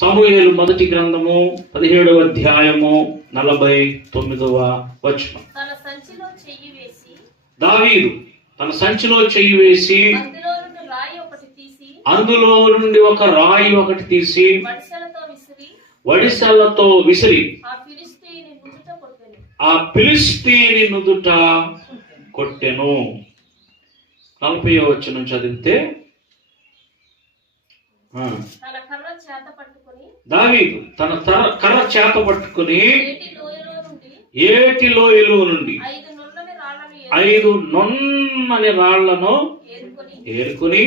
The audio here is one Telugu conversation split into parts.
సమూయేలు మొదటి గ్రంథము 17వ అధ్యాయము 49వ వచనం. దావీదు తన సంచిలో చెయ్యి వేసి అందులో నుండి ఒక రాయి ఒకటి తీసి వడిసెలతో విసిరి ఆ ఫిలిష్తీయుని నుదుట కొట్టెను. 40వ వచనం చదివితే, దావీదు తన కర్ర చేత పట్టుకుని ఏటి లోయలో నుండి 5 నున్నని రాళ్లను ఏరుకుని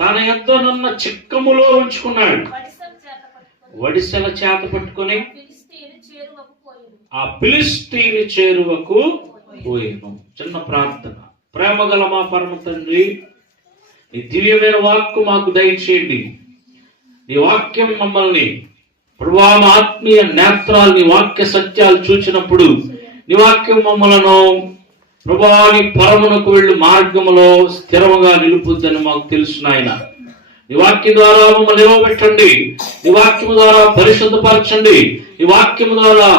తన యొద్దనున్న చిక్కములో ఉంచుకున్నాడు. వడిసెల చేత పట్టుకుని ఆ ఫిలిష్తీయుని చేరువకు పోయాను. చిన్న ప్రార్థన. ప్రేమగల మా పరమ తండ్రి, నీ దివ్యమైన వాక్కు మాకు దయచేయండి. నీ వాక్యం మమ్మల్ని ప్రభువా మా ఆత్మీయ నేత్రాలు నీ వాక్య సత్యాలు చూచినప్పుడు నీ వాక్యం మమ్మలను ప్రభువా నీ పరమునకు వెళ్ళు మార్గములో స్థిరముగా నిలుపుద్దని మాకు తెలుసు నాయన. నీ వాక్యం ద్వారా మమ్మల్ని నిలవబెట్టండి. నీ వాక్యము ద్వారా పరిశుద్ధపరచండి. నీ వాక్యము ద్వారా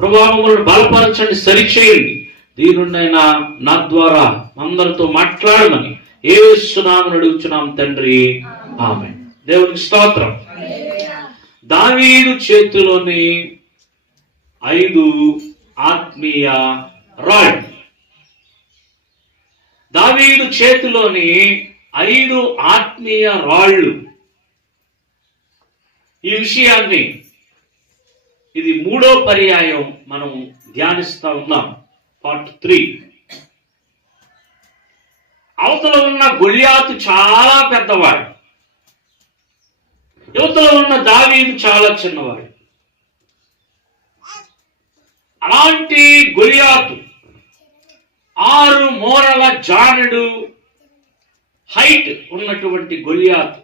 ప్రభువా మమ్మల్ని బలపరచండి, సరిచేయండి. దీనుండైనా నా ద్వారా అందరితో మాట్లాడమని యేసు నామమున అడుగుచున్నాం తండ్రి, ఆమేన్. దేవునికి స్తోత్రం. దావీదు చేతిలోని 5 ఆత్మీయ రాళ్ళు. దావీదు చేతిలోని 5 ఆత్మీయ రాళ్ళు. ఈ విషయాన్ని ఇది 3వ పర్యాయం మనం ధ్యానిస్తా ఉన్నాం. పార్ట్ 3. అవతల ఉన్న గొలియాతు చాలా పెద్దవాడు, యువతల ఉన్న దావీదు చాలా చిన్నవాడు. అలాంటి గొలియాతు 6 మూరల జానుడు హైట్ ఉన్నటువంటి గొలియాతు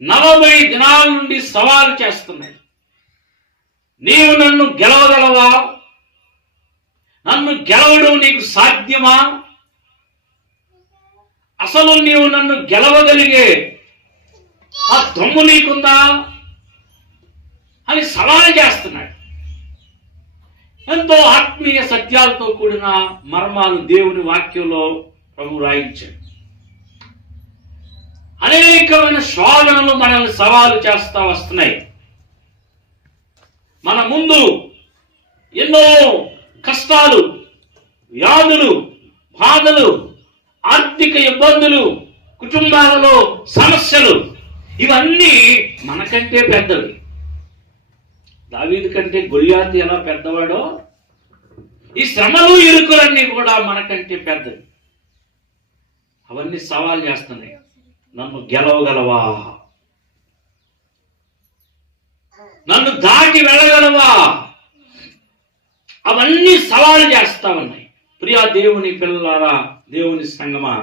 40 దినాల నుండి సవాలు చేస్తున్నాడు. నీవు నన్ను గెలవగలవా? నన్ను గెలవడం నీకు సాధ్యమా? అసలు నీవు నన్ను గెలవగలిగే ఆ దమ్ము నీకుందా అని సవాలు చేస్తున్నాడు. ఎంతో ఆత్మీయ సత్యాలతో కూడిన మర్మాలు దేవుని వాక్యంలో ప్రభు రాయించాడు. అనేకమైన శోధనలు మనల్ని సవాలు చేస్తా వస్తున్నాయి. మన ముందు ఎన్నో కష్టాలు, వ్యాధులు, బాధలు, ఆర్థిక ఇబ్బందులు, కుటుంబాలలో సమస్యలు, ఇవన్నీ మనకంటే పెద్దవి. దావీదు కంటే గొలియాతు ఎలా పెద్దవాడో ఈ శ్రమలు ఇరుకులన్నీ కూడా మనకంటే పెద్దవి. అవన్నీ సవాల్ చేస్తున్నాయి. నన్ను గెలవగలవా? నన్ను దాటి వెళ్ళగలవా? అవన్నీ సవాలు చేస్తా ఉన్నాయి. ప్రియా దేవుని పిల్లలారా, దేవుని సంగమా,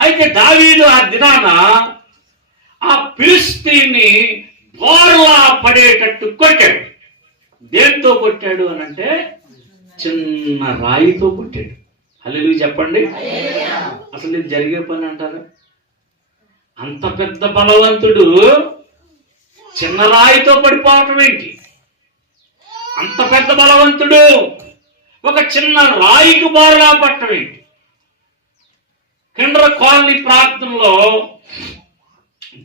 అయితే దావీదు ఆ దినాన ఆ ఫిలిష్తీయుని బోర్లా పడేటట్టు కొట్టాడు. దేంతో కొట్టాడు అని అంటే చిన్న రాయితో కొట్టాడు. హల్లెలూయా చెప్పండి. అసలు ఇది జరిగే పని అంటారు? అంత పెద్ద బలవంతుడు చిన్న రాయితో పడిపోవటం ఏంటి? అంత పెద్ద బలవంతుడు ఒక చిన్న రాయికి బోర్లా పట్టడం ఏంటి? కిండ్ర కాలనీ ప్రాంతంలో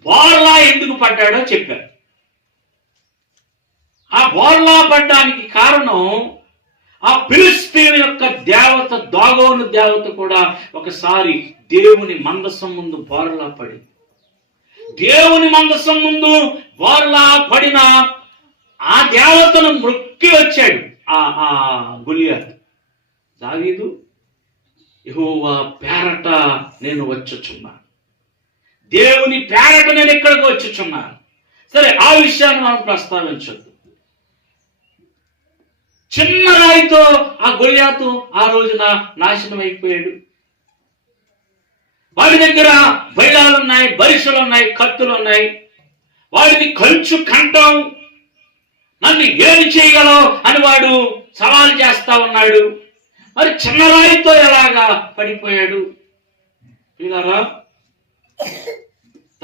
బోర్లా ఎందుకు పడ్డాడో చెప్పారు. ఆ బోర్లా పడ్డానికి కారణం ఆ ఫిలిష్తీయుని యొక్క దేవత దాగోను దేవత కూడా ఒకసారి దేవుని మందసం ముందు బోర్లా పడి, దేవుని మందసం ముందు బోర్లా పడిన ఆ దేవతను మొక్కి వచ్చాడు ఆ గొలియాతు. దావీదు, యెహోవా పేరట నేను వచ్చుచున్నాను, దేవుని పేరట నేను ఇక్కడికి వచ్చుచున్నాను. సరే, ఆ విషయాన్ని మనం ప్రస్తావించొద్దు. చిన్న రాయితో ఆ గొలియాతు ఆ రోజున నాశనం అయిపోయాడు. వాడి దగ్గర బైలాలున్నాయి, బరిసెలున్నాయి, కత్తులున్నాయి. వాడిని కంచు కంఠం, నన్ను ఏమి చేయగలవు అని వాడు సవాల్ చేస్తా ఉన్నాడు. మరి చిన్న రాయితో ఎలాగా పడిపోయాడు?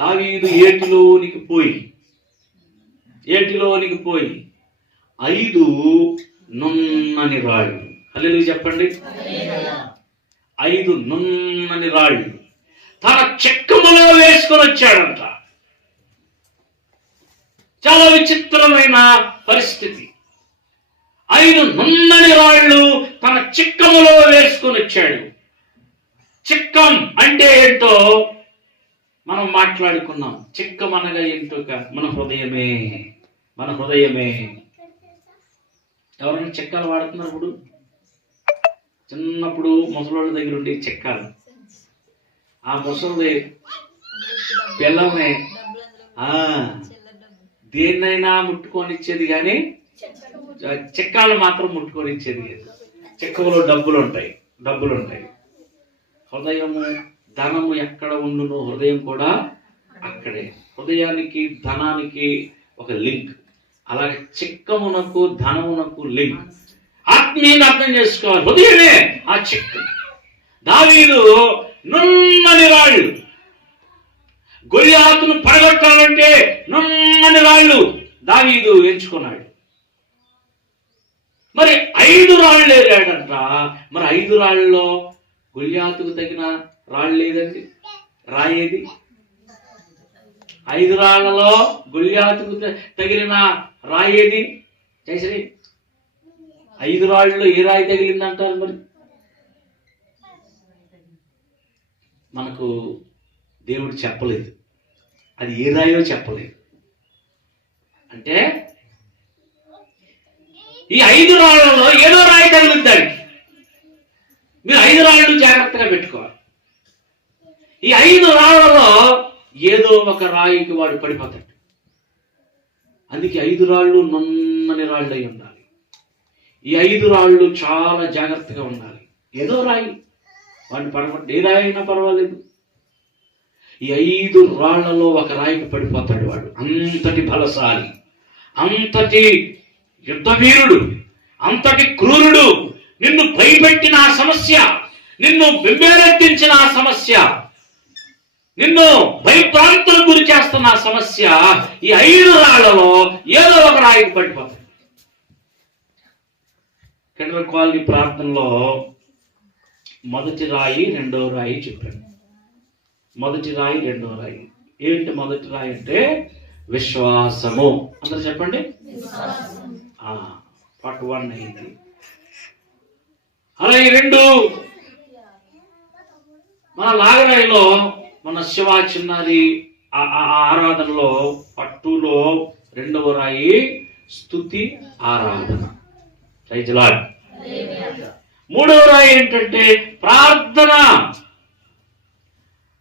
దావీదు ఏటిలోనికి పోయి 5 నున్నని రాళ్ళు, హల్లెలూయా చెప్పండి, 5 నున్నని రాళ్ళు తన చెక్కములో వేసుకొని వచ్చాడంట. చాలా విచిత్రమైన పరిస్థితి. 5 నున్నని రాళ్ళు తన చిక్కములో వేసుకొని వచ్చాడు. చిక్కం అంటే ఏంటో మనం మాట్లాడుకున్నాం. చిక్కం అనగా ఏంటో మన హృదయమే. ఎవరైనా చిక్కాలు వాడుతున్నారు? ఇప్పుడు చిన్నప్పుడు ముసలోళ్ళ దగ్గర ఉండే చిక్కాలు, ఆ ముసలి పిల్లల్ని దేన్నైనా ముట్టుకొనిచ్చేది కానీ చిక్కాలు మాత్రం ముట్టుకొనిచ్చేది లేదు. చిక్కలో డబ్బులు ఉంటాయి. హృదయము, ధనము ఎక్కడ ఉండునో హృదయం కూడా అక్కడే. హృదయానికి ధనానికి ఒక లింక్, అలాగే చిక్కమునకు ధనమునకు లింక్. ఆత్మీయంగా అర్థం చేసుకోవాలి. హృదయమే ఆ చిక్క. దావీదు నున్నని రాళ్ళు, గొలియాతును పడగొట్టాలంటే నున్నని రాళ్ళు దావీదు ఎంచుకున్నాడు. మరి 5 రాళ్ళు ఏరాడంట. మరి 5 రాళ్ళలో గొలియాతుకు తగిన రాళ్ళు లేదండి. రాయేది? 5 రాళ్లలో గొలియాతుకు తగిలిన రాయేది? జయశ్రీ, 5 రాళ్ళలో ఏ రాయి తగిలిందంటారు? మరి మనకు దేవుడు చెప్పలేదు, అది ఏ రాయో చెప్పలేదు. అంటే ఈ 5 రాళ్లలో ఏదో రాయి తగిలింది దానికి. మీరు 5 రాళ్ళు జాగ్రత్తగా పెట్టుకోవాలి. ఈ 5 రాళ్లలో ఏదో ఒక రాయికి వాడు పడిపోతాడు. అందుకే 5 రాళ్ళు నున్నని రాళ్ళు అయి ఉండాలి. ఈ 5 రాళ్ళు చాలా జాగ్రత్తగా ఉండాలి. ఏదో రాయి వాడిని పడగొట్టి, ఏ రాయి అయినా పర్వాలేదు. ఈ 5 రాళ్లలో ఒక రాయికి పడిపోతాడు వాడు. అంతటి బలశాలి, అంతటి యుద్ధవీరుడు, అంతటి క్రూరుడు. నిన్ను భయపెట్టిన ఆ సమస్య, నిన్ను బెంబేలెత్తించిన ఆ సమస్య, నిన్ను భయప్రాంతాలకు గురి చేస్తున్న ఆ సమస్య, ఈ 5 రాళ్లలో ఏదో ఒక రాయికి పడిపోతాడు. కెనరా కాలనీ ప్రార్థనలో మొదటి రాయి, రెండవ రాయి చెప్పాడు. మొదటి రాయి, రెండవ రాయి ఏంటి? మొదటి రాయి అంటే విశ్వాసము. అందరు చెప్పండి. పార్ట్ 1 అయింది. అలాగే 2 మన లాగరాయిలో మన శివ చిన్నది ఆరాధనలో పార్ట్ 2లో 2వ రాయి స్తుతి ఆరాధన. Praise lord. 3వ రాయి ఏంటంటే ప్రార్థన.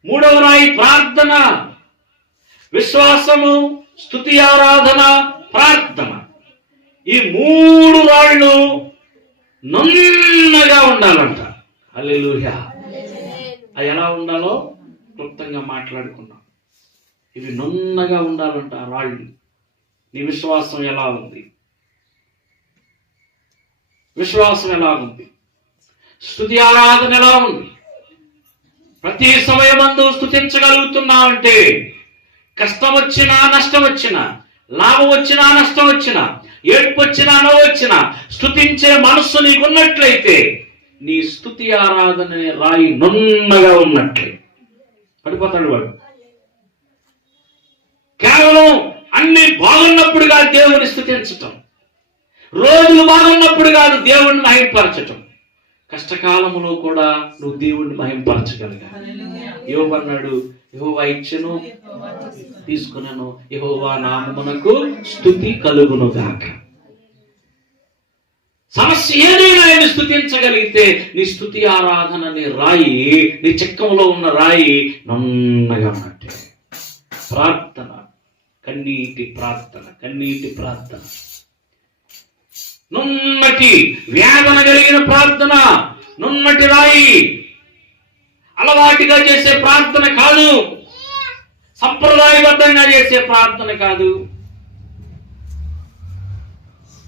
3వ రాయి ప్రార్థన, విశ్వాసము, స్తుతి ఆరాధన, ప్రార్థన. ఈ 3 రాళ్ళు నున్నగా ఉండాలంట. హల్లెలూయా. అది ఎలా ఉండాలో క్లుప్తంగా మాట్లాడుకున్నాం. ఇవి నున్నగా ఉండాలంట ఆ రాళ్ళు. నీ విశ్వాసం ఎలా ఉంది? విశ్వాసం ఎలా ఉంది? స్తుతి ఆరాధన ఎలా ఉంది? ప్రతి సమయమందు స్తుతించగలుగుతున్నావంటే కష్టం వచ్చినా, నష్టం వచ్చినా, లాభం వచ్చినా, నష్టం వచ్చినా, ఏడుపు వచ్చినా, నవ్వు వచ్చినా స్తుతించే మనస్సు నీకున్నట్లయితే నీ స్తుతి ఆరాధన రాయి నున్నగా ఉన్నట్లే పడిపోతాడు వాడు. కేవలం అన్ని బాగున్నప్పుడు కాదు దేవుని స్తుతించటం, రోజులు బాగున్నప్పుడు కాదు దేవుణ్ణి మహింపరచటం, కష్టకాలములో కూడా నువ్వు దేవుణ్ణి మహింపరచగలగాలి. యోబు అన్నాడు, యెహోవా ఇచ్చెను తీసుకున్నాను, యెహోవా నామమునకు స్తుతి కలుగును గాక. సమస్య ఏదైనా ఆయన స్తుతించగలిగితే నీ స్తుతి ఆరాధన నీ రాయి, నీ చిక్కంలో ఉన్న రాయి నున్నగా ఉన్నట్టే. ప్రార్థన, కన్నీటి ప్రార్థన, కన్నీటి ప్రార్థన, నున్నటి వేదన కలిగిన ప్రార్థన, నున్నటి రాయి. అలవాటుగా చేసే ప్రార్థన కాదు, సంప్రదాయబద్ధంగా చేసే ప్రార్థన కాదు.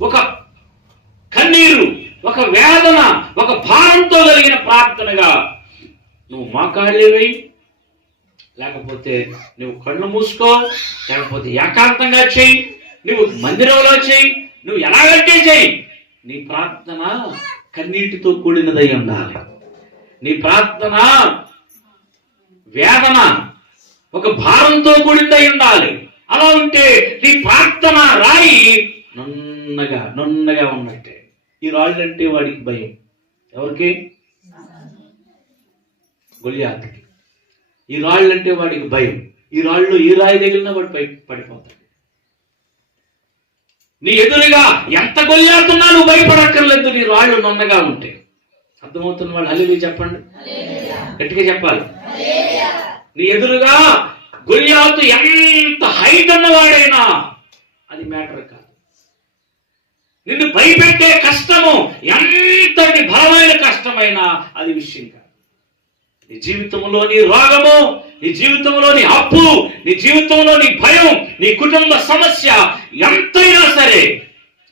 ఒక కన్నీరు, ఒక వేదన, ఒక భారంతో కలిగిన ప్రార్థనగా నువ్వు మోకాళ్ళే వేయి, లేకపోతే నువ్వు కళ్ళు మూసుకో, లేకపోతే ఏకాంతంగా చెయ్యి, నువ్వు మందిరంలో చెయ్యి, నువ్వు ఎలాగంటే చెయ్యి. నీ ప్రార్థన కన్నీటితో కూడినదై ఉండాలి. నీ ప్రార్థన వేదన, ఒక భారంతో కూడినదై ఉండాలి. అలా ఉంటే నీ ప్రార్థన రాయి నున్నగా ఉన్నట్టే. ఈ రాళ్ళు అంటే వాడికి భయం. ఎవరికి? గొలియాతుకి. ఈ రాళ్ళు అంటే వాడికి భయం. ఈ రాళ్ళు ఈ రాయి తగిలినా వాడు పడిపోతాడు. నీ ఎదురుగా ఎంత గొలియాతున్నా నువ్వు భయపడక్కర్లేదు, నీ రాళ్ళు నున్నగా ఉంటే. అర్థమవుతున్న వాళ్ళు హల్లెలూయా చెప్పండి, గట్టిగా చెప్పాలి. నీ ఎదురుగా గొలియాతు ఎంత హైట్ ఉన్నవాడైనా అది మ్యాటర్ కాదు. నిన్ను భయపెట్టే కష్టము ఎంతటి బలమైన కష్టమైనా అది విషయం కాదు. నీ జీవితంలోని రోగము, నీ జీవితంలోని అప్పు, నీ జీవితంలోని భయం, నీ కుటుంబ సమస్య ఎంతైనా సరే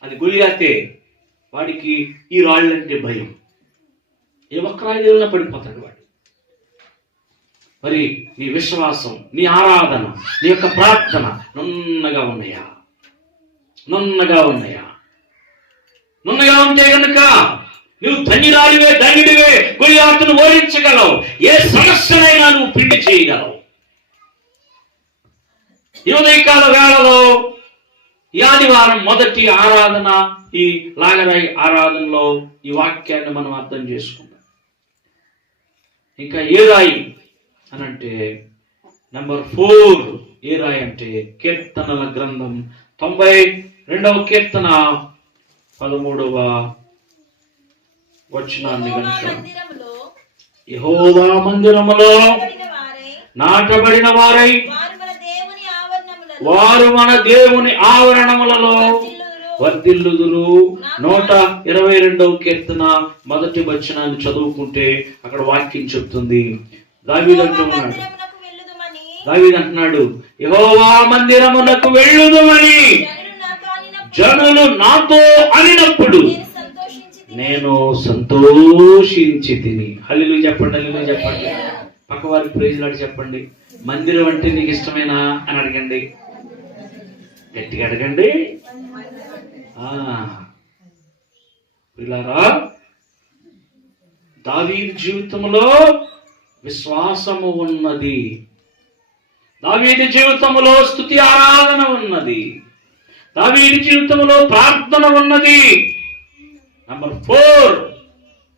అది గొలియాతే. వాడికి ఈ రాళ్ళంటే భయం. ఏ ఒక్క రాయి తగిలినా పడిపోతాడు వాడు. మరి నీ విశ్వాసం, నీ ఆరాధన, నీ యొక్క ప్రార్థన నున్నగా ఉన్నాయా? నున్నగా ఉంటే గనుక నువ్వు ధన్యుడివే. గొలియాతును ఓడించగలవు. ఏ సమస్యనైనా నువ్వు పిండి చేయగలవు. ఈ ఉదయకాల వేళలో ఈ ఆదివారం మొదటి ఆరాధన, ఈ లాగరాయి ఆరాధనలో ఈ వాక్యాన్ని మనం అర్థం చేసుకుందాం. ఇంకా ఏ రాయి అనంటే నంబర్ 4 ఏ రాయి అంటే కీర్తనల గ్రంథం 92వ కీర్తన 13వ వచనాన్ని గనుక, యెహోవా మందిరములో నాటబడిన వారై వారు మన దేవుని ఆవరణములలో వర్ధిల్లుదురు. 122వ కీర్తన మొదటి వచనాన్ని చదువుకుంటే అక్కడ వాక్యం చెప్తుంది. దావీదు అంటున్నాడు, యెహోవా మందిరమునకు వెళ్ళుదుమని జనులు నాతో అనినప్పుడు నేను సంతోషించి తిని. హల్లెలూయా చెప్పండి. పక్కవారికి ప్రైజ్ లాడి చెప్పండి. మందిరం అంటే నీకు ఇష్టమేనా అని అడగండి, గట్టిగా అడగండి. పిల్లారా, దావీదు జీవితంలో విశ్వాసము ఉన్నది. దావీదు జీవితంలో స్తుతి ఆరాధన ఉన్నది. దావీదు జీవితంలో ప్రార్థన ఉన్నది. నంబర్ 4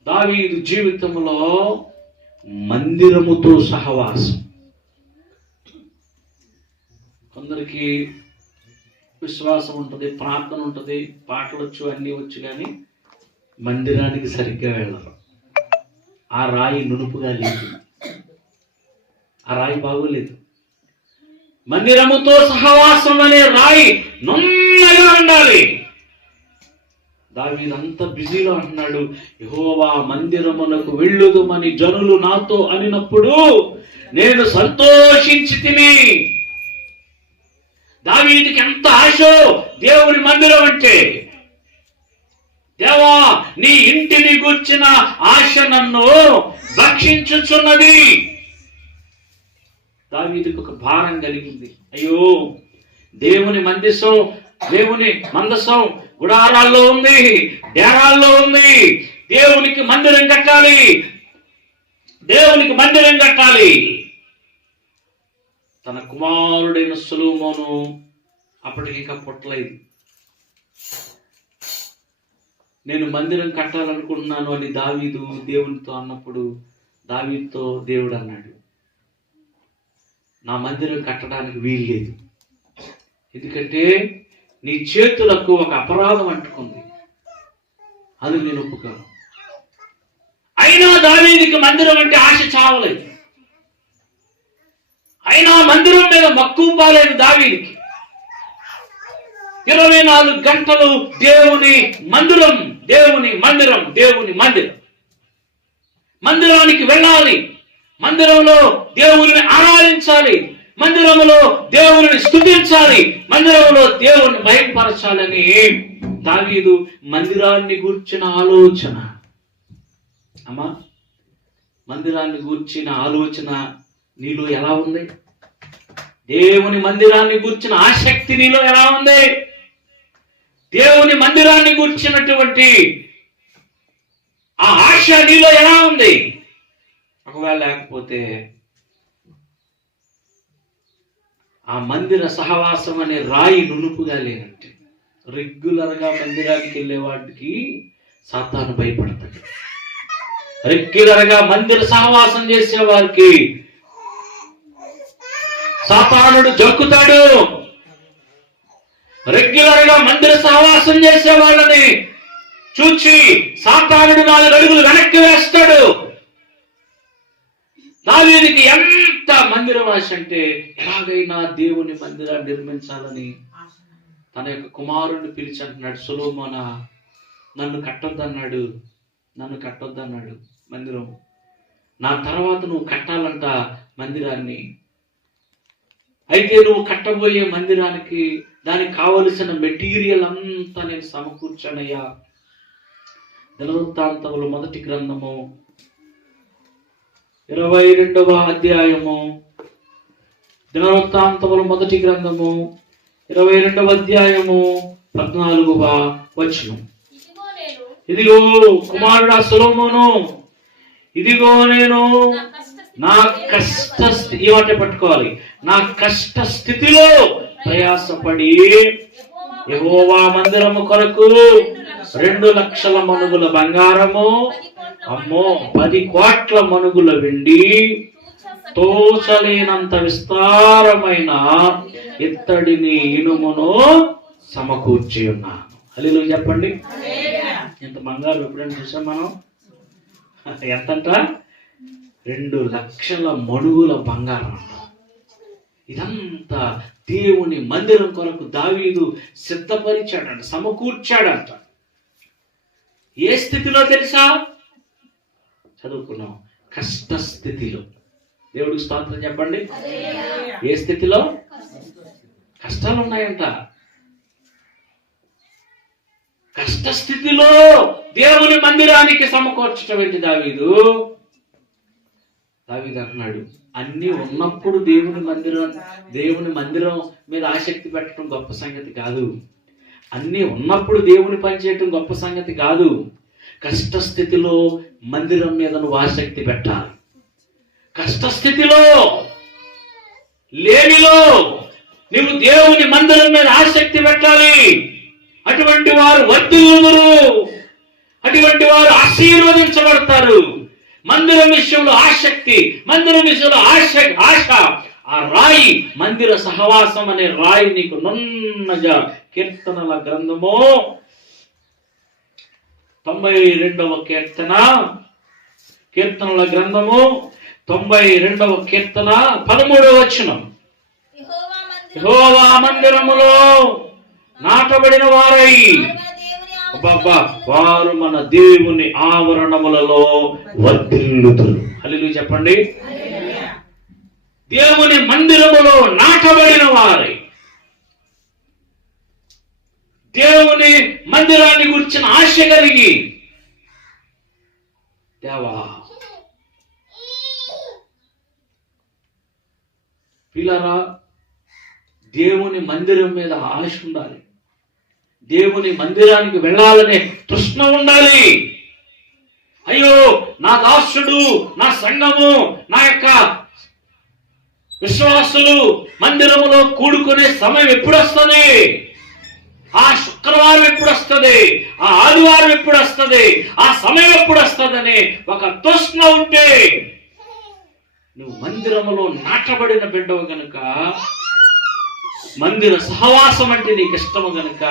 దావీదు జీవితంలో మందిరముతో సహవాసం. కొందరికి విశ్వాసం ఉంటుంది, ప్రార్థన ఉంటుంది, పాటలు వచ్చు, అన్నీ వచ్చు, కానీ మందిరానికి సరిగ్గా వెళ్ళరు. ఆ రాయి నునుపుగా లేదు, ఆ రాయి బాగోలేదు. మందిరముతో సహవాసం అనే రాయి నున్నగా ఉండాలి. దావీదంత బిజీలో అంటున్నాడు, యెహోవా మందిరమునకు వెళ్ళుదుమని జనులు నాతో అనినప్పుడు నేను సంతోషించి తిని. దావీదుకి ఎంత ఆశో దేవుడి మందిరం అంటే. దేవా, నీ ఇంటిని గూర్చిన ఆశ నన్ను భక్షించుచున్నది. దావీదుకు ఒక భారం కలిగింది. అయ్యో, దేవుని మందసం గుడారాల్లో ఉంది, డేరాల్లో ఉంది. దేవునికి మందిరం కట్టాలి. తన కుమారుడైన సొలొమోను అప్పటికి ఇంకా పుట్టలేదు. నేను మందిరం కట్టాలనుకుంటున్నాను అని దావీదు దేవునితో అన్నప్పుడు దావీదుతో దేవుడు అన్నాడు, నా మందిరం కట్టడానికి వీల్లేదు. ఎందుకంటే నీ చేతులకు ఒక అపరాధం అంటుకుంది, అది నేను ఒప్పుకోను. అయినా దావీదుకి మందిరం అంటే ఆశ చావలేదు. అయినా మందిరం మీద మక్కువ పాలేదు దావీదుకి. 24 గంటలు దేవుని మందిరం. మందిరానికి వెళ్ళాలి, మందిరంలో దేవుని ఆరాధించాలి, మందిరంలో దేవుని స్తుతించాలి, మందిరంలో దేవుని బయటపరచాలని దావీదు మందిరాన్ని గూర్చిన ఆలోచన నీలో ఎలా ఉంది? దేవుని మందిరాన్ని గూర్చిన ఆసక్తి నీలో ఎలా ఉంది? దేవుని మందిరాన్ని గూర్చినటువంటి ఆ ఆశ నీలో ఎలా ఉంది? ఒకవేళ లేకపోతే ఆ మందిర సహవాసం అనే రాయి నునుపుగా లేనట్టు. రెగ్యులర్గా మందిరానికి వెళ్ళే వాటికి సాతాను భయపడతాడు. రెగ్యులర్గా మందిర సహవాసం చేసే వారికి సాతానుడు జక్కుతాడు. రెగ్యులర్గా మందిర సహవాసం చేసే వాళ్ళని చూచి సాతానుడు 4 అడుగులు వెనక్కి వేస్తాడు. దావీదుకి ఎంత మందిరం ఆశ అంటే ఎలాగైనా దేవుని మందిరాన్ని నిర్మించాలని తన యొక్క కుమారుడిని పిలిచి అంటున్నాడు, సొలొమోనా నన్ను కట్టొద్దన్నాడు మందిరం. నా తర్వాత నువ్వు కట్టాలంట మందిరాన్ని. అయితే నువ్వు కట్టబోయే మందిరానికి దానికి కావలసిన మెటీరియల్ అంతా నేను సమకూర్చానయ్యా. దినవృత్తాంతములు 1వ గ్రంథము 22వ అధ్యాయము. దినవృత్తాంతములు 1వ గ్రంథము 22వ అధ్యాయము 14వ వచనం. ఇదిగో కుమారుడా సొలొమోను, ఇదిగో నేను నా పట్టుకోవాలి, నా కష్ట స్థితిలో ప్రయాసపడి యెహోవా మందిరము కొరకు 2 లక్షల మణుగుల బంగారము, 10 కోట్ల మణుగుల వెండి, తోచలేనంత విస్తారమైన ఇత్తడిని ఇనుమును సమకూర్చి ఉన్నాను. హల్లెలూయా చెప్పండి. ఇంత బంగారం ఎప్పుడైనా చూసాం మనం? ఎంతంట? 2 లక్షల మణుగుల బంగారం అంట. ఇదంతా దేవుని మందిరం కొరకు దావీదు సిద్ధపరిచాడంట, సమకూర్చాడంట. ఏ స్థితిలో తెలుసా? చదువుకున్నాం, కష్ట స్థితిలో. దేవుడికి స్తోత్రం చెప్పండి. ఏ స్థితిలో? కష్టాలు ఉన్నాయంట. కష్ట స్థితిలో దేవుని మందిరానికి సమకూర్చడం ఏంటి? దావీదు అంటున్నాడు, అన్ని ఉన్నప్పుడు దేవుని మందిరం మీద ఆసక్తి పెట్టడం గొప్ప సంగతి కాదు. అన్ని ఉన్నప్పుడు దేవుని పని చేయటం గొప్ప సంగతి కాదు. కష్టస్థితిలో మందిరం మీద నువ్వు ఆసక్తి పెట్టాలి. కష్టస్థితిలో, లేమిలో నువ్వు దేవుని మందిరం మీద ఆసక్తి పెట్టాలి. అటువంటి వారు వర్ధిల్లుదురు, అటువంటి వారు ఆశీర్వదించబడతారు. మందిరం విషయంలో ఆసక్తి, మందిరం విషయంలో ఆశ, ఆ రాయి మందిర సహవాసం అనే రాయి నీకు నున్నగా. కీర్తనల గ్రంథము 92వ కీర్తన, కీర్తనల గ్రంథము 92వ కీర్తన 13వ వచనం. యెహోవా మందిరములో నాటబడిన వారై వారు మన దేవుని ఆవరణములలో వర్ధిల్లుదురు. హల్లెలూయా చెప్పండి. దేవుని మందిరములో నాటబడిన వారై, దేవుని మందిరాన్ని గురించిన ఆశ కలిగి, దేవా పిల్లరా, దేవుని మందిరం మీద ఆశ ఉండాలి. దేవుని మందిరానికి వెళ్ళాలనే తృష్ణ ఉండాలి. అయ్యో నా దాసుడు, నా సంఘము, నా యొక్క విశ్వాసులు మందిరములో కూడుకునే సమయం ఎప్పుడు వస్తుంది? ఆ శుక్రవారం ఎప్పుడు వస్తుంది? ఆ ఆదివారం ఎప్పుడు వస్తుంది? ఆ సమయం ఎప్పుడు వస్తుందని ఒక తృష్ణ ఉంటే, నువ్వు మందిరములో నాటబడిన బిడ్డవు గనుక, మందిర సహవాసం అంటే నీకు ఇష్టము గనుక,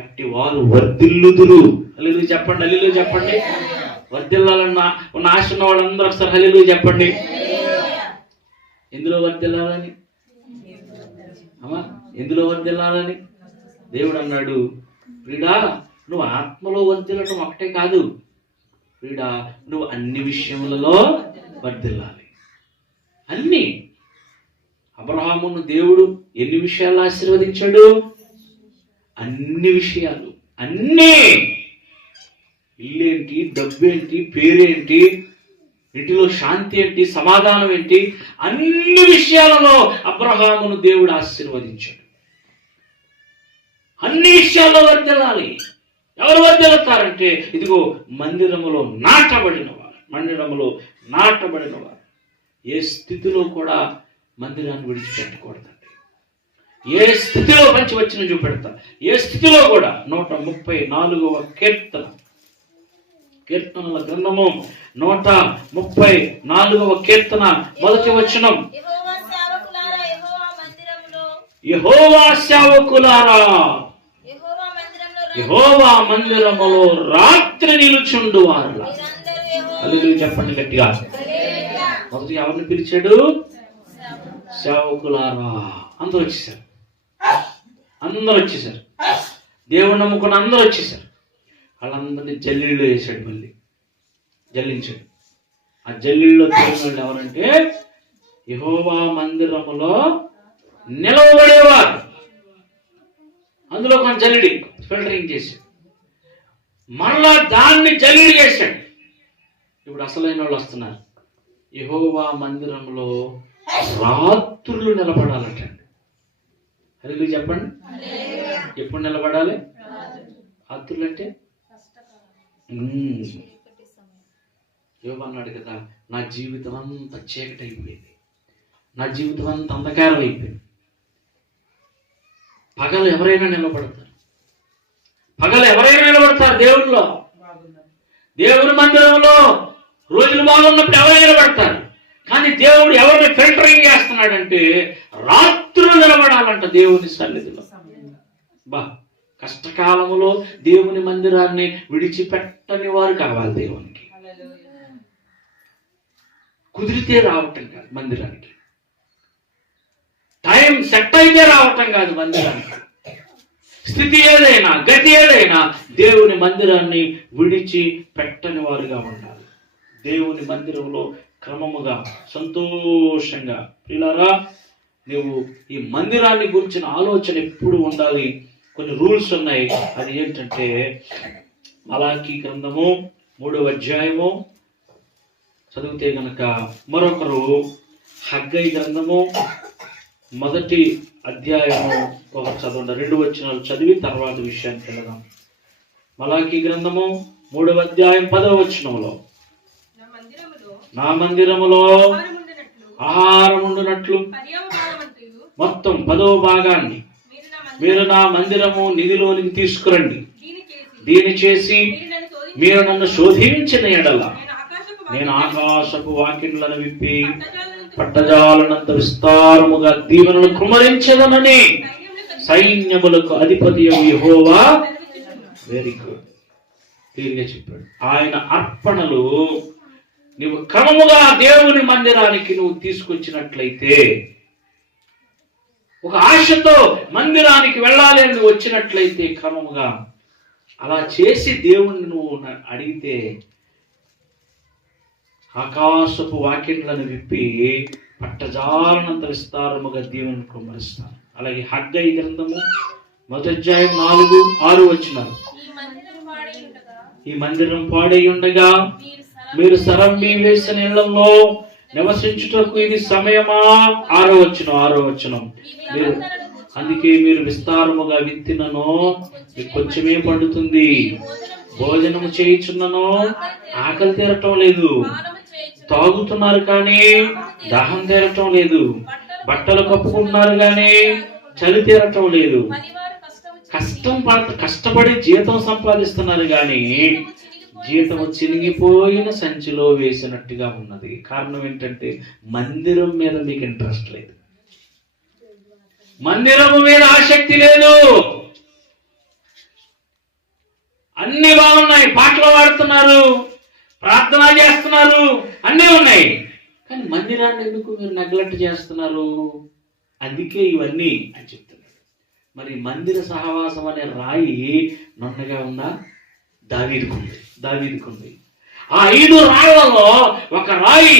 అట్టి వారు వర్ధిల్లుదురు. హల్లెలూయా చెప్పండి. హల్లెలూయా చెప్పండి. వర్ధిల్లాలన్న ఉన్న ఆశ ఉన్న వాళ్ళందరూ ఒకసారి హల్లెలూయా చెప్పండి. ఎందులో వర్ధిల్లాలని? ఎందులో వర్ధిల్లాలని? దేవుడు అన్నాడు, ప్రియుడా నువ్వు ఆత్మలో వర్ధిల్లటం ఒకటే కాదు, ప్రియుడా నువ్వు అన్ని విషయములలో వర్ధిల్లాలి. అన్ని. అబ్రహామును దేవుడు ఎన్ని విషయాలు ఆశీర్వదించాడు? అన్ని విషయాలు. అన్నీ. ఇల్లేంటి, డబ్బేంటి, పేరేంటి, ఇంటిలో శాంతి ఏంటి, సమాధానం ఏంటి, అన్ని విషయాలలో అబ్రహామును దేవుడు ఆశీర్వదించాడు. అన్ని విషయాల్లో వర్ధిల్లాలి. ఎవరు వర్ధిల్లుతారంటే ఇదిగో మందిరములో నాటబడిన వారు. ఏ స్థితిలో కూడా మందిరాన్ని విడిచిపెట్టకూడదండి. ఏ స్థితిలో మంచి వచ్చిన చూపెడతా, ఏ స్థితిలో కూడా. 134వ కీర్తనల గ్రంథము 134వ కీర్తన మొదటి వచనం. యెహోవా సేవకులారా, యెహోవా మందిరములో రాత్రి నిలుచుండు వారులా. హల్లెలూయా చెప్పండి గట్టిగా. మొదటి ఎవరిని పిలిచాడు? సేవకులారా. అందరూ వచ్చేసారు. దేవుడు నమ్ముకుని అందరూ వచ్చేసారు. వాళ్ళందరినీ జల్లీలో వేసాడు. మళ్ళీ జల్లించాడు. ఆ జల్లీలో తిరిగిన వాళ్ళు ఎవరంటే యెహోవా మందిరములో నిలవబడేవారు. అందులో కొంత జల్లిడి ఫిల్టరింగ్ చేశాడు. మరలా దాన్ని జల్లిడి చేశాడు. ఇప్పుడు అసలైన వాళ్ళు వస్తున్నారు. యెహోవా మందిరంలో రాత్రులు నిలబడాలటండి. హల్లెలూయా చెప్పండి. ఎప్పుడు నిలబడాలి? రాత్రులు అంటే యోబు అన్నాడు కదా, నా జీవితం అంతా చీకటి అయిపోయింది, నా జీవితం అంతా అంధకారం అయిపోయింది. పగలు ఎవరైనా నిలబడతారు దేవుడిలో. దేవుని మందిరంలో రోజులు బాగున్నప్పుడు ఎవరైనా నిలబడతారు. కానీ దేవుడు ఎవరిని ఫిల్టరింగ్ చేస్తున్నాడంటే రాత్రులు నిలబడాలంట దేవుని సన్నిధిలో. కష్టకాలములో దేవుని మందిరాన్ని విడిచిపెట్టని వారు కావాలి. దేవునికి కుదిరితే రావటం కాదు మందిరానికి, టైం సెట్ అయితే రావటం కాదు మందిరానికి. స్థితి ఏదైనా, గతి ఏదైనా దేవుని మందిరాన్ని విడిచి పెట్టని వారుగా ఉండాలి. దేవుని మందిరంలో క్రమముగా సంతోషంగా. ప్రియులారా, నువ్వు ఈ మందిరాన్ని గురించిన ఆలోచన ఎప్పుడు ఉండాలి. కొన్ని రూల్స్ ఉన్నాయి. అది ఏంటంటే మలాకీ గ్రంథము 3వ అధ్యాయము చదివితే గనక, మరొకరు హగ్గై గ్రంథము 1వ అధ్యాయము ఒక చదవండి. 2 వచనాలు చదివి తర్వాత విషయానికి వెళదాం. మలాకీ గ్రంథము 3వ అధ్యాయం 10వ వచనంలో, నా మందిరములో ఆహారం ఉండునట్లు మొత్తం 10వ భాగాన్ని మీరు నా మందిరము నిధిలోనికి తీసుకురండి. దీని చేసి మీరు నన్ను శోధించిన ఎడల నేను ఆకాశపు వాకిళ్లను విప్పి పట్టజాలనంత విస్తారముగా దీవెనలు కుమ్మరించదనని సైన్యములకు అధిపతి యెహోవా వెరీ గుడ్ క్లియర్గా చెప్పాడు. ఆయన అర్పణలు నువ్వు క్రమముగా దేవుని మందిరానికి నువ్వు తీసుకొచ్చినట్లయితే, ఒక ఆశతో మందిరానికి వెళ్ళాలి అని వచ్చినట్లయితే, క్రమముగా అలా చేసి దేవుణ్ణి నువ్వు అడిగితే ఆకాశపు వాకిళ్లను విప్పి పట్టజాలనంత విస్తారముగా దీవెనలు కుమ్మరిస్తాను. అలాగే హగ్గై గ్రంథము 1వ అధ్యాయం 4-6 వచనాలు, ఈ మందిరం పాడై ఉండగా మీరు సరంబి వేసిన ఇళ్లలో నివసించుటకు ఇది సమయమా? 6వ వచనం. మీరు అందుకే మీరు విస్తారముగా విత్తినను మీకు కొంచెమే పండుతుంది, భోజనము చేయుచున్నను ఆకలి తీరటం లేదు, తాగుతున్నారు కానీ దాహం తీరటం లేదు, బట్టలు కప్పుకుంటున్నారు కానీ చలి తీరటం లేదు, కష్టపడి జీతం సంపాదిస్తున్నారు కానీ జీతము చినిగిపోయిన సంచిలో వేసినట్టుగా ఉన్నది. కారణం ఏంటంటే మందిరం మీద మీకు ఇంట్రెస్ట్ లేదు, మందిరము మీద ఆసక్తి లేదు. అన్ని బాగున్నాయి, పాటలు పాడుతున్నారు, ప్రార్థన చేస్తున్నారు, అన్నీ ఉన్నాయి, కానీ మందిరాన్ని ఎందుకు మీరు నెగ్లెక్ట్ చేస్తున్నారు? అందుకే ఇవన్నీ అని చెప్తున్నారు. మరి మందిర సహవాసం అనే రాయి నన్నగా ఉందా? దావీదుకుంది. ఆ 5 రాళ్లలో ఒక రాయి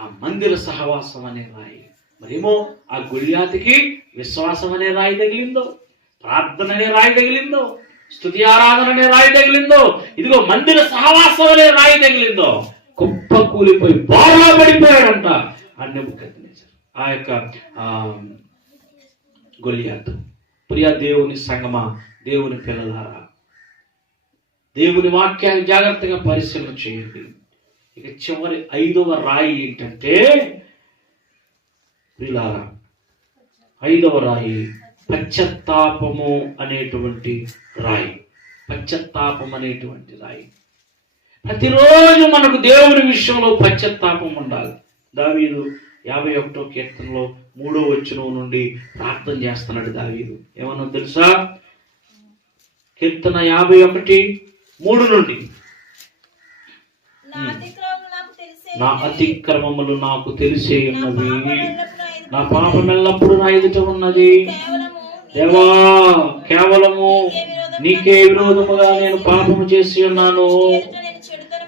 ఆ మందిర సహవాసం అనే రాయి. మరేమో ఆ గొలియాతుకి విశ్వాసం అనే రాయి తగిలిందో, ప్రార్థన అనే రాయి తగిలిందో, స్తుతి ఆరాధన అనే రాయి తగిలిందో, ఇదిగో మందిర సహవాసం అనే రాయి తగిలిందో. గొప్ప కుప్పకూలిపోయి బోర్లా పడిపోయాడంట ఆ నెబుకద్నెజరు, ఆ యొక్క గొలియాతు. ప్రియ దేవుని సంగమా, దేవుని పిల్లలారా, దేవుని వాక్యాన్ని జాగ్రత్తగా పరిశీలన చేయండి. ఇక చివరి 5వ రాయి ఏంటంటే ప్రియులారా, 5వ రాయి పశ్చాత్తాపము అనేటువంటి రాయి. పశ్చాత్తాపం అనేటువంటి రాయి. ప్రతిరోజు మనకు దేవుని విషయంలో పశ్చాత్తాపం ఉండాలి. దావీదు 51వ కీర్తనలో 3వ వచనం నుండి ప్రార్థన చేస్తున్నాడు. దావీదు ఏమన్నా తెలుసా? కీర్తన 51:3 నుండి, నా అతిక్రమములు నాకు తెలిసే ఉన్నవి, నా పాపం ఎల్లప్పుడు నా ఎదుట ఉన్నది. దేవా, కేవలము నీకే విరోధముగా నేను పాపము చేసి ఉన్నాను,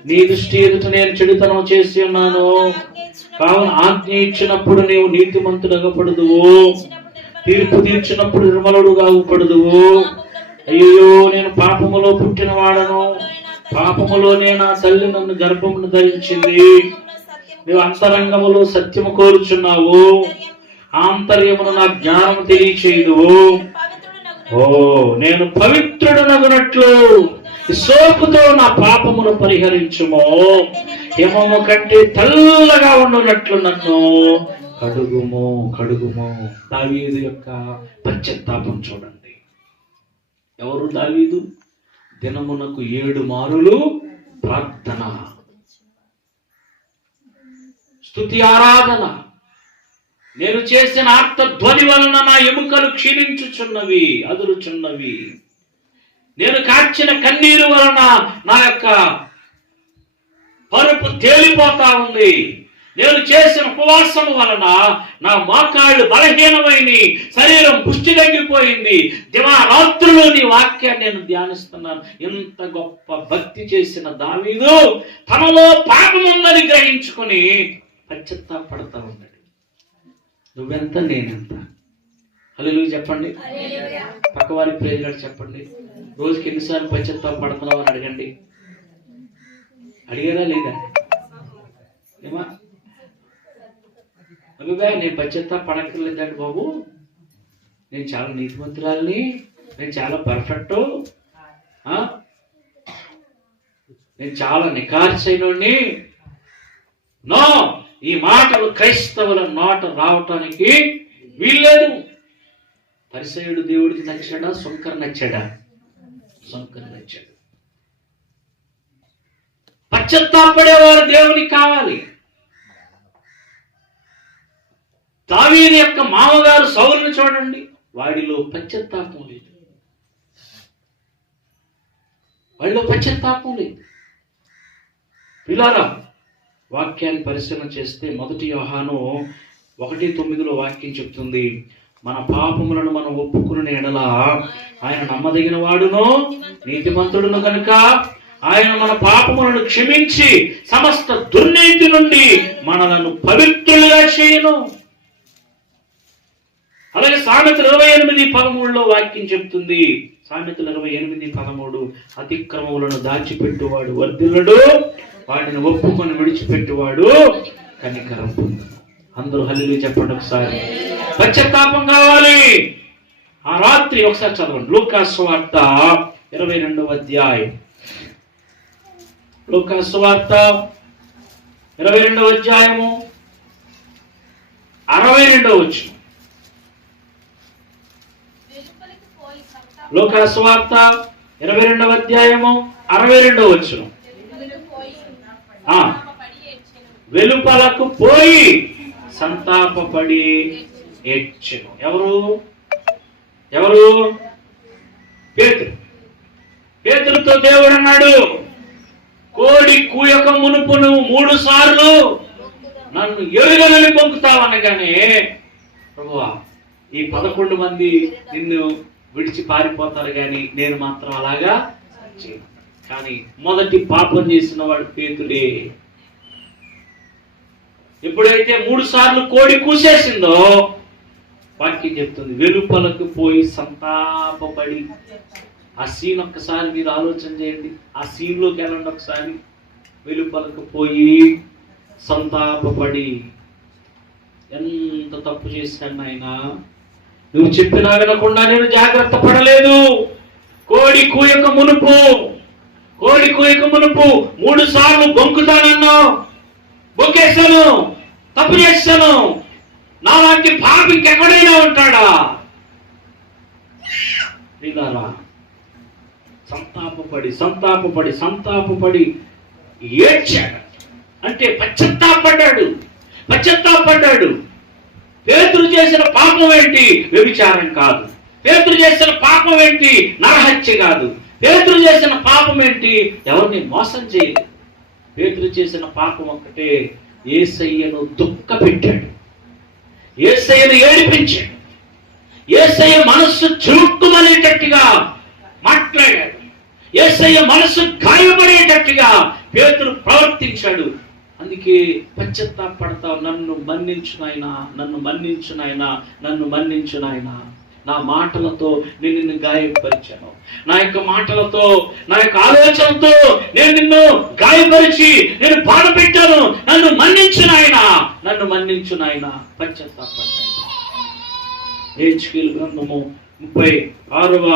నీ దృష్టి ఎదుట నేను చెడుతనం చేసి ఉన్నాను. కావున ఆజ్ఞ ఇచ్చినప్పుడు నీవు నీతిమంతుడగపడదువు, తీర్పు తీర్చినప్పుడు నిర్మలుడుగా పడదువు. అయ్యో, నేను పాపములో పుట్టిన వాడను, పాపములోనే నా తల్లి నన్ను గర్భమును ధరించింది. నీవు అంతరంగములో సత్యము కోరుచున్నావు, ఆంతర్యమును నా జ్ఞానము తెలియచేయుదువు. ఓ, నేను పవిత్రుడనగునట్లు సోపుతో నా పాపమును పరిహరించుమో, హిమము కంటే తెల్లగా ఉండునట్లు నన్ను కడుగుము కడుగుము. దావీదు యొక్క పశ్చాత్తాపం చూడండి. ఎవరు దావీదు? దినమునకు 7 మారులు ప్రార్థన, స్తుతి, ఆరాధన. నేను చేసిన ఆర్తధ్వని వలన నా ఎముకలు క్షీణించుచున్నవి, అదురుచున్నవి. నేను కార్చిన కన్నీరు వలన నా యొక్క పరుపు తేలిపోతా ఉంది. నేను చేసిన ఉపవాసము వలన నా మోకాళ్ళు బలహీనమైన, శరీరం పుష్టి తగ్గిపోయింది. దివారాత్రులు నీ వాక్యాన్ని నేను ధ్యానిస్తున్నాను. ఇంత గొప్ప భక్తి చేసిన దావీదు తనలో పాపముందని గ్రహించుకుని పశ్చాత్తాపడతా ఉన్నాడు. నువ్వెంత, నేనెంత? హల్లెలూయా చెప్పండి. పక్కవారి ప్రేజలాడు చెప్పండి. రోజుకి ఎన్నిసార్లు పశ్చాత్తాపడుతున్నావు అని అడగండి. అడిగారా లేదా? ఏమా అభిగా, నేను పశ్చాత్తాపడక్కర్లేదండి బాబు, నేను చాలా నీతిమంతురాల్ని, నేను చాలా పర్ఫెక్ట్, నేను చాలా నిఖార్సైనోడిని. నో, ఈ మాటలు క్రైస్తవుల నోట రావటానికి వీల్లేదు. పరిసయ్యుడు దేవుడికి నచ్చాడా? శంకర్ నచ్చాడా? శంకర్ నచ్చాడు. పశ్చాత్తాపడేవారు దేవునికి కావాలి. దావీదు యొక్క మామగారు సౌలుని చూడండి, వాడిలో పశ్చాత్తాపం లేదు, వాడిలో పశ్చాత్తాపం లేదు. పిల్లారా, వాక్యాన్ని పరిశీలన చేస్తే 1 యోహాను 1:9 వాక్యం చెప్తుంది, మన పాపములను మనం ఒప్పుకునే ఎడల ఆయన నమ్మదగిన వాడును నీతిమంతుడును కనుక ఆయన మన పాపములను క్షమించి సమస్త దుర్నీతి నుండి మనలను పవిత్రులుగా చేయను. అలాగే సామెతలు 28:13 వాక్యం చెప్తుంది. సామెతలు 28:13, అతిక్రమములను దాచిపెట్టువాడు వర్ధిల్లడు, వాటిని ఒప్పుకొని విడిచిపెట్టువాడు కనికరం పొందును. అందరూ హల్లెలూయా చెప్పండి ఒకసారి. పశ్చాత్తాపం కావాలి. ఆ రాత్రి ఒకసారి చదవండి లూకా సువార్త 22వ అధ్యాయం. లూకా సువార్త 22వ అధ్యాయము 62వ వచనం. లూకా సువార్త 22వ అధ్యాయము 62వ వచనం. వెలుపలకు పోయి సంతాపపడి ఏడ్చెను. ఎవరు? పేతురు. పేతురుతో దేవుడు అన్నాడు, కోడి కూయక మునుపు నువ్వు 3 సార్లు నన్ను ఎరుగనని పొంగుతావు అనగానే, ప్రభువా, ఈ 11 మంది నిన్ను విడిచి పారిపోతారు కానీ నేను మాత్రం అలాగా చేయను. కానీ మొదటి పాపం చేసిన వాడు పేతుడే. ఎప్పుడైతే 3 సార్లు కోడి కూసేసిందో వాక్యం చెప్తుంది, వెలుపలకు పోయి సంతాపపడి. ఆ సీన్ ఒక్కసారి మీరు ఆలోచన చేయండి. ఆ సీన్లోకి వెళ్ళండి ఒకసారి. వెలుపలకు పోయి సంతాపపడి, ఎంత తప్పు చేశాను నాయనా, నువ్వు చెప్పినా వినకుండా నేను జాగ్రత్త పడలేదు. కోడి కూయక మునుపు 3 సార్లు బొంకుతానన్నావు, బొక్కేశాను, తప్పు చేశాను. నాలాంటి పాపి ఇంకెక్కడైనా ఉంటాడా? వీళ్ళారా సంతాపపడి ఏడ్చాడు. అంటే పశ్చాత్తాపడ్డాడు. పేతురు చేసిన పాపం ఏంటి? వ్యభిచారం కాదు. పేతురు చేసిన పాపం ఏంటి? నరహత్య కాదు. పేతురు చేసిన పాపం ఏంటి? ఎవరిని మోసం చేయదు. పేతురు చేసిన పాపం ఒక్కటే, యేసయ్యను దుఃఖపెట్టాడు, యేసయ్యను ఏడిపించాడు, యేసయ్య మనస్సు చురుక్కుమనేటట్టుగా మాట్లాడాడు, యేసయ్య మనస్సు గాయపడేటట్టుగా పేతురు ప్రవర్తించాడు. అందుకే పశ్చాత్తాపడతావు, నన్ను మన్నించు నాయనా. నా మాటలతో నేను నిన్ను గాయపరిచాను, నా యొక్క మాటలతో, నా యొక్క ఆలోచనతో నేను నిన్ను గాయపరిచి నేను బాధ పెట్టాను. నన్ను మన్నించు నాయనా. పశ్చాత్తాపడ్డాడు. హెజ్కేలు గ్రంథము 36వ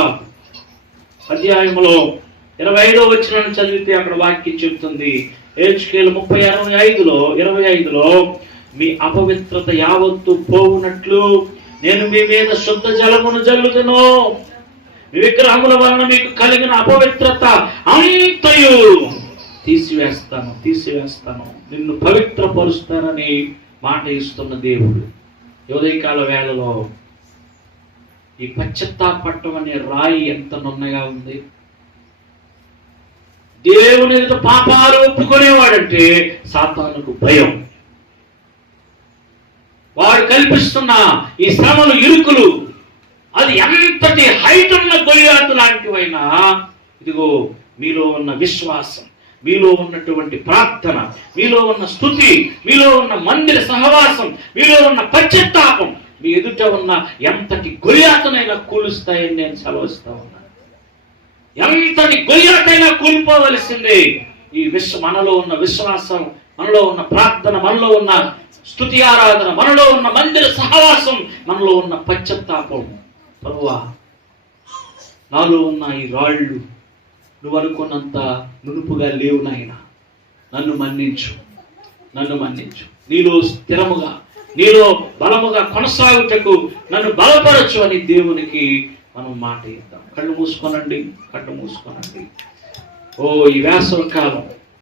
అధ్యాయములో 25వ వచనం చదివితే అక్కడ వాక్యం చెబుతుంది. హెజ్కేలు 36:25లో మీ అపవిత్రత యావత్తు పోవునట్లు నేను మీ మీద శుద్ధ జలమును జల్లుదును, మీ విగ్రహముల వలన మీకు కలిగిన అపవిత్రత అంతయు తీసివేస్తాను, నిన్ను పవిత్రపరుస్తానని మాట ఇస్తున్న దేవుడు. ఉదయకాల వేళలో ఈ పశ్చాత్తాపడటం అనే రాయి ఎంత నున్నగా ఉంది. దేవుని ఎదుట పాపాలు ఒప్పుకునేవాడంటే సాతానుకు భయం. వాడు కల్పిస్తున్న ఈ శ్రమలు, ఇరుకులు, అది ఎంతటి హైట్ ఉన్న గొలియాతు లాంటివైనా, ఇదిగో మీలో ఉన్న విశ్వాసం, మీలో ఉన్నటువంటి ప్రార్థన, మీలో ఉన్న స్తుతి, మీలో ఉన్న మందిర సహవాసం, మీలో ఉన్న పశ్చాత్తాపం మీ ఎదుట ఉన్న ఎంతటి గొలియాతునైనా కూలుస్తాయని నేను సెలవిస్తా ఉన్నాను. ఎంతటి గొలియాతైనా కూలిపోవలసిందే. ఈ మనలో ఉన్న విశ్వాసం, మనలో ఉన్న ప్రార్థన, మనలో ఉన్న స్తుతి ఆరాధన, మనలో ఉన్న మందిర సహవాసం, మనలో ఉన్న పశ్చాత్తాపం. ప్రభువా, నాలో ఉన్న ఈ రాళ్ళు నువ్వు అనుకున్నంత నునుపుగా లేవు నాయనా, నన్ను మన్నించు. నీలో స్థిరముగా, నీలో బలముగా కొనసాగుటకు నన్ను బలపరచు అని దేవునికి మనం మాట ఇద్దాం. కళ్ళు మూసుకోనండి. ఓ ఈ వేసవి కాలం